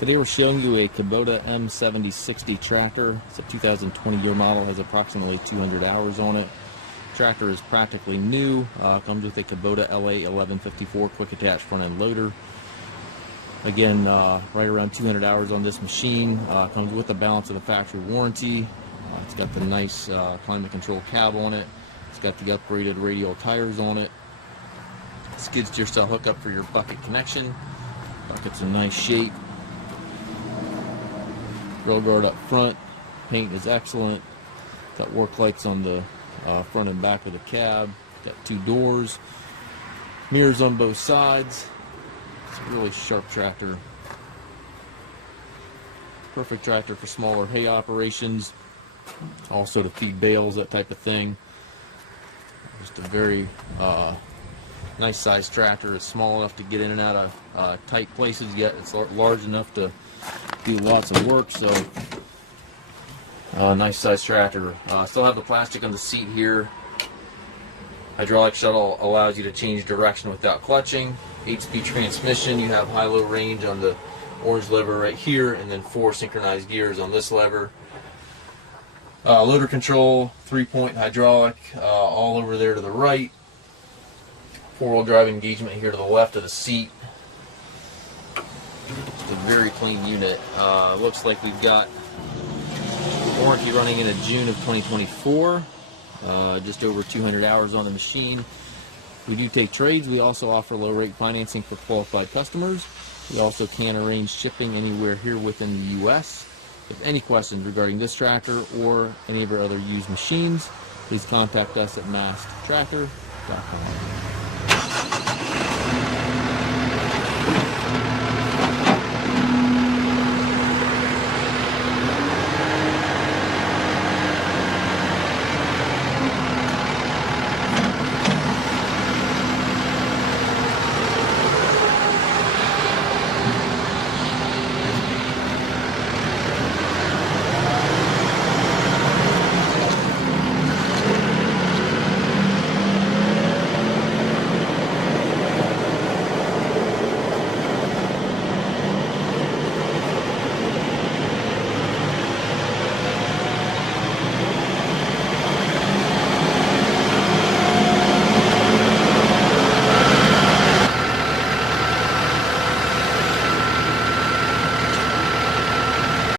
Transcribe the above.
Today we're showing you a Kubota M7060 tractor. It's a 2020 year model, has approximately 200 hours on it. Tractor is practically new, comes with a Kubota LA 1154 quick attach front end loader. Again, right around 200 hours on this machine. Comes with the balance of the factory warranty. It's got the nice climate control cab on it. It's got the upgraded radial tires on it. Skid steer style hookup for your bucket connection. Bucket's in nice shape. Grill guard up front. Paint is excellent. Got work lights on the front and back of the cab. Got two doors. Mirrors on both sides. It's a really sharp tractor. Perfect tractor for smaller hay operations. Also to feed bales, that type of thing. Just a very nice sized tractor. It's small enough to get in and out of tight places, yet it's large enough to do lots of work. So nice sized tractor. Still have the plastic on the seat here. Hydraulic shuttle allows you to change direction without clutching. 8-speed transmission. You have high-low range on the orange lever right here, and then 4 synchronized gears on this lever. Loader control, 3-point hydraulic, all over there to the right. 4-wheel drive engagement here to the left of the seat. Just a very clean unit. Looks like we've got warranty running into June of 2024. Just over 200 hours on the machine. We do take trades. We also offer low rate financing for qualified customers. We also can arrange shipping anywhere here within the U.S. If any questions regarding this tractor or any of our other used machines, please contact us at maskedtractor.com.